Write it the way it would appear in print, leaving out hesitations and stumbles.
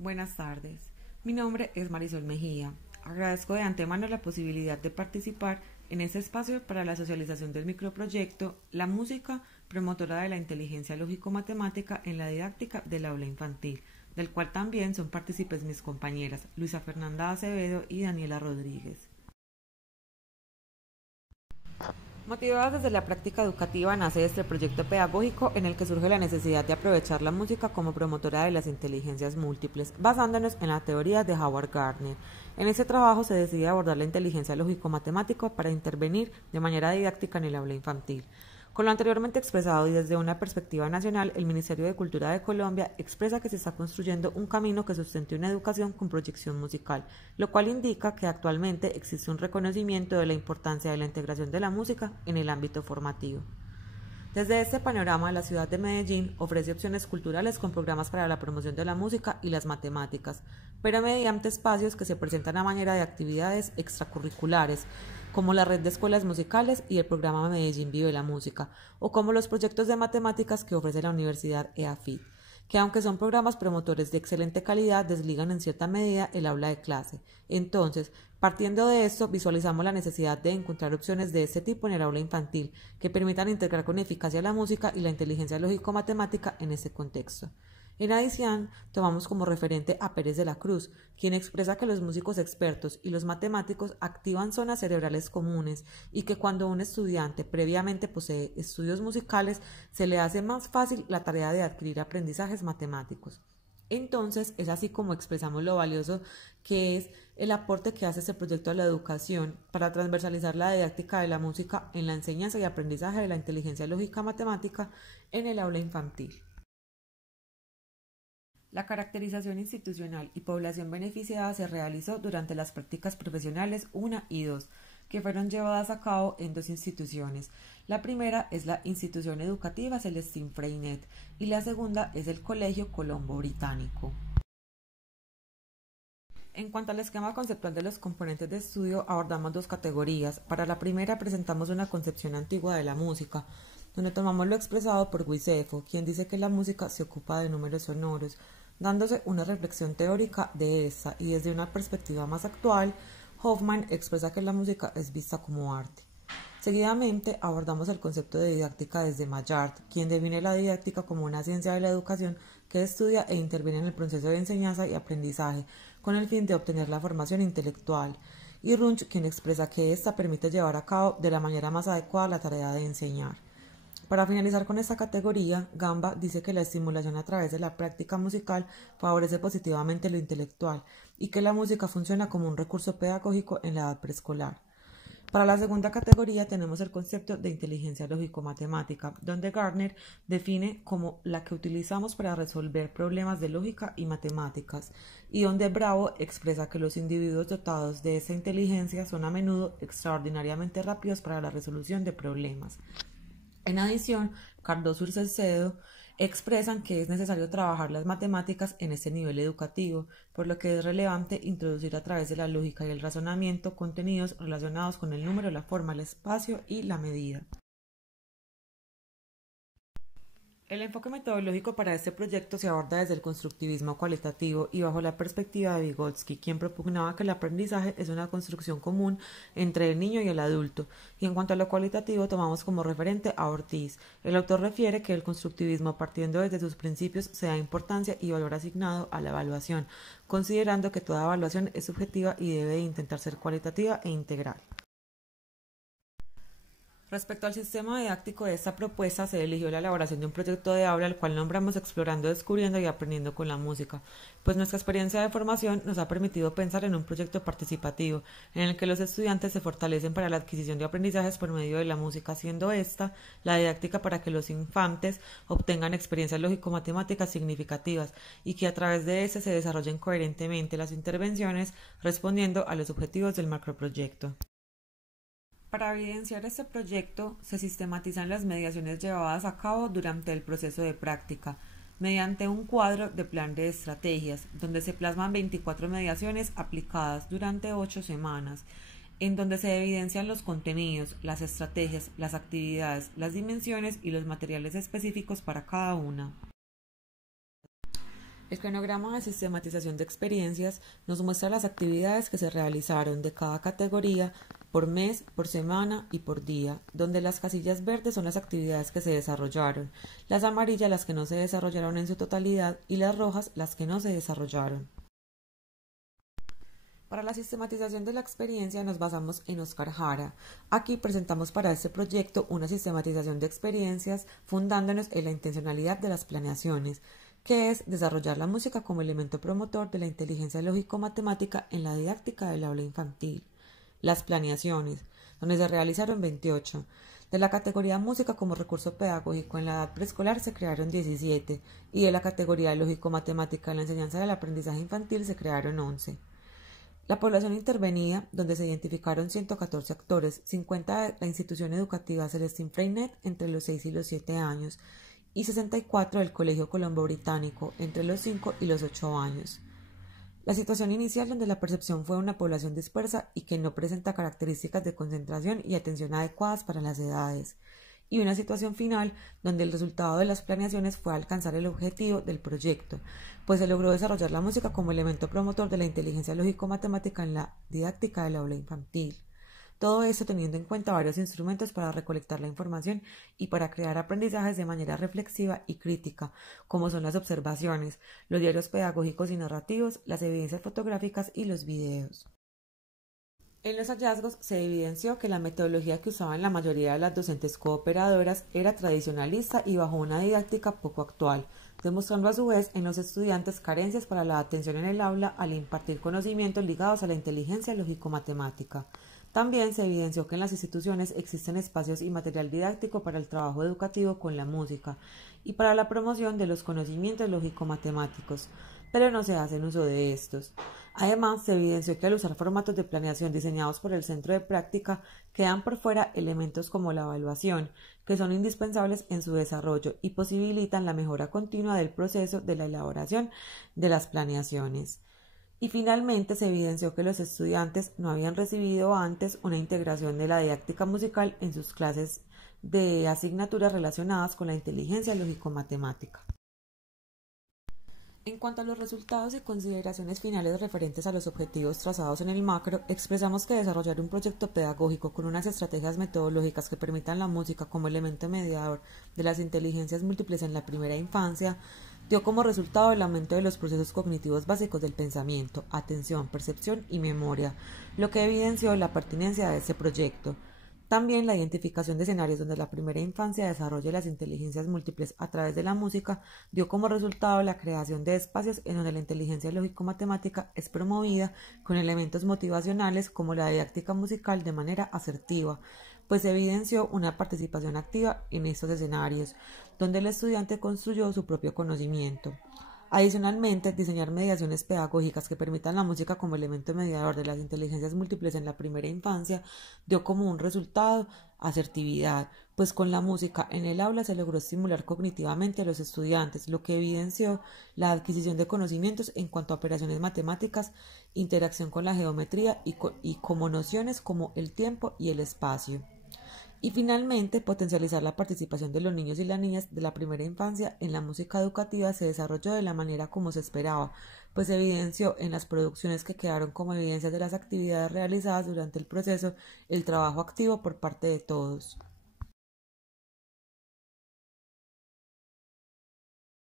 Buenas tardes, mi nombre es Marisol Mejía. Agradezco de antemano la posibilidad de participar en este espacio para la socialización del microproyecto La música promotora de la inteligencia lógico-matemática en la didáctica del aula infantil, del cual también son partícipes mis compañeras Luisa Fernanda Acevedo y Daniela Rodríguez. Motivadas desde la práctica educativa nace este proyecto pedagógico en el que surge la necesidad de aprovechar la música como promotora de las inteligencias múltiples, basándonos en la teoría de Howard Gardner. En este trabajo se decide abordar la inteligencia lógico-matemática para intervenir de manera didáctica en el aula infantil. Con lo anteriormente expresado y desde una perspectiva nacional, el Ministerio de Cultura de Colombia expresa que se está construyendo un camino que sustente una educación con proyección musical, lo cual indica que actualmente existe un reconocimiento de la importancia de la integración de la música en el ámbito formativo. Desde este panorama, la ciudad de Medellín ofrece opciones culturales con programas para la promoción de la música y las matemáticas, pero mediante espacios que se presentan a manera de actividades extracurriculares, como la red de escuelas musicales y el programa Medellín Vive la Música, o como los proyectos de matemáticas que ofrece la Universidad EAFIT, que aunque son programas promotores de excelente calidad, desligan en cierta medida el aula de clase. Entonces, partiendo de esto, visualizamos la necesidad de encontrar opciones de este tipo en el aula infantil, que permitan integrar con eficacia la música y la inteligencia lógico-matemática en ese contexto. En adición, tomamos como referente a Pérez de la Cruz, quien expresa que los músicos expertos y los matemáticos activan zonas cerebrales comunes y que cuando un estudiante previamente posee estudios musicales, se le hace más fácil la tarea de adquirir aprendizajes matemáticos. Entonces, es así como expresamos lo valioso que es el aporte que hace este proyecto a la educación para transversalizar la didáctica de la música en la enseñanza y aprendizaje de la inteligencia lógica matemática en el aula infantil. La caracterización institucional y población beneficiada se realizó durante las prácticas profesionales 1 y 2, que fueron llevadas a cabo en dos instituciones. La primera es la institución educativa Celestín Freinet y la segunda es el Colegio Colombo Británico. En cuanto al esquema conceptual de los componentes de estudio, abordamos dos categorías. Para la primera presentamos una concepción antigua de la música, donde tomamos lo expresado por Guisefo, quien dice que la música se ocupa de números sonoros, dándose una reflexión teórica de esta, y desde una perspectiva más actual, Hoffman expresa que la música es vista como arte. Seguidamente abordamos el concepto de didáctica desde Maillard, quien define la didáctica como una ciencia de la educación que estudia e interviene en el proceso de enseñanza y aprendizaje con el fin de obtener la formación intelectual, y Runch, quien expresa que ésta permite llevar a cabo de la manera más adecuada la tarea de enseñar. Para finalizar con esta categoría, Gamba dice que la estimulación a través de la práctica musical favorece positivamente lo intelectual y que la música funciona como un recurso pedagógico en la edad preescolar. Para la segunda categoría tenemos el concepto de inteligencia lógico-matemática, donde Gardner define como la que utilizamos para resolver problemas de lógica y matemáticas, y donde Bravo expresa que los individuos dotados de esta inteligencia son a menudo extraordinariamente rápidos para la resolución de problemas. En adición, Cardoso y Salcedo expresan que es necesario trabajar las matemáticas en este nivel educativo, por lo que es relevante introducir a través de la lógica y el razonamiento contenidos relacionados con el número, la forma, el espacio y la medida. El enfoque metodológico para este proyecto se aborda desde el constructivismo cualitativo y bajo la perspectiva de Vygotsky, quien propugnaba que el aprendizaje es una construcción común entre el niño y el adulto, y en cuanto a lo cualitativo tomamos como referente a Ortiz. El autor refiere que el constructivismo, partiendo desde sus principios, se da importancia y valor asignado a la evaluación, considerando que toda evaluación es subjetiva y debe intentar ser cualitativa e integral. Respecto al sistema didáctico de esta propuesta, se eligió la elaboración de un proyecto de aula, el cual nombramos Explorando, Descubriendo y Aprendiendo con la Música, pues nuestra experiencia de formación nos ha permitido pensar en un proyecto participativo, en el que los estudiantes se fortalecen para la adquisición de aprendizajes por medio de la música, siendo esta la didáctica para que los infantes obtengan experiencias lógico-matemáticas significativas y que a través de este se desarrollen coherentemente las intervenciones respondiendo a los objetivos del macroproyecto. Para evidenciar este proyecto, se sistematizan las mediaciones llevadas a cabo durante el proceso de práctica, mediante un cuadro de plan de estrategias, donde se plasman 24 mediaciones aplicadas durante 8 semanas, en donde se evidencian los contenidos, las estrategias, las actividades, las dimensiones y los materiales específicos para cada una. El cronograma de sistematización de experiencias nos muestra las actividades que se realizaron de cada categoría por mes, por semana y por día, donde las casillas verdes son las actividades que se desarrollaron, las amarillas las que no se desarrollaron en su totalidad y las rojas las que no se desarrollaron. Para la sistematización de la experiencia nos basamos en Oscar Jara. Aquí presentamos para este proyecto una sistematización de experiencias fundándonos en la intencionalidad de las planeaciones, que es desarrollar la música como elemento promotor de la inteligencia lógico-matemática en la didáctica del aula infantil. Las planeaciones, donde se realizaron 28. De la categoría música como recurso pedagógico en la edad preescolar se crearon 17 y de la categoría lógico-matemática en la enseñanza del aprendizaje infantil se crearon 11. La población intervenida, donde se identificaron 114 actores, 50 de la institución educativa Celestín Freinet entre los 6 y los 7 años y 64 del Colegio Colombo Británico entre los 5 y los 8 años. La situación inicial donde la percepción fue una población dispersa y que no presenta características de concentración y atención adecuadas para las edades, y una situación final donde el resultado de las planeaciones fue alcanzar el objetivo del proyecto, pues se logró desarrollar la música como elemento promotor de la inteligencia lógico-matemática en la didáctica del aula infantil. Todo esto teniendo en cuenta varios instrumentos para recolectar la información y para crear aprendizajes de manera reflexiva y crítica, como son las observaciones, los diarios pedagógicos y narrativos, las evidencias fotográficas y los videos. En los hallazgos se evidenció que la metodología que usaban la mayoría de las docentes cooperadoras era tradicionalista y bajo una didáctica poco actual, demostrando a su vez en los estudiantes carencias para la atención en el aula al impartir conocimientos ligados a la inteligencia lógico-matemática. También se evidenció que en las instituciones existen espacios y material didáctico para el trabajo educativo con la música y para la promoción de los conocimientos lógico-matemáticos, pero no se hacen uso de estos. Además, se evidenció que al usar formatos de planeación diseñados por el centro de práctica, quedan por fuera elementos como la evaluación, que son indispensables en su desarrollo y posibilitan la mejora continua del proceso de la elaboración de las planeaciones. Y finalmente se evidenció que los estudiantes no habían recibido antes una integración de la didáctica musical en sus clases de asignaturas relacionadas con la inteligencia lógico-matemática. En cuanto a los resultados y consideraciones finales referentes a los objetivos trazados en el macro, expresamos que desarrollar un proyecto pedagógico con unas estrategias metodológicas que permitan la música como elemento mediador de las inteligencias múltiples en la primera infancia dio como resultado el aumento de los procesos cognitivos básicos del pensamiento, atención, percepción y memoria, lo que evidenció la pertinencia de este proyecto. También la identificación de escenarios donde la primera infancia desarrolle las inteligencias múltiples a través de la música dio como resultado la creación de espacios en donde la inteligencia lógico-matemática es promovida con elementos motivacionales como la didáctica musical de manera asertiva, pues se evidenció una participación activa en estos escenarios, donde el estudiante construyó su propio conocimiento. Adicionalmente, diseñar mediaciones pedagógicas que permitan la música como elemento mediador de las inteligencias múltiples en la primera infancia dio como un resultado asertividad, pues con la música en el aula se logró estimular cognitivamente a los estudiantes, lo que evidenció la adquisición de conocimientos en cuanto a operaciones matemáticas, interacción con la geometría y como nociones como el tiempo y el espacio. Y finalmente, potencializar la participación de los niños y las niñas de la primera infancia en la música educativa se desarrolló de la manera como se esperaba, pues se evidenció en las producciones que quedaron como evidencias de las actividades realizadas durante el proceso el trabajo activo por parte de todos.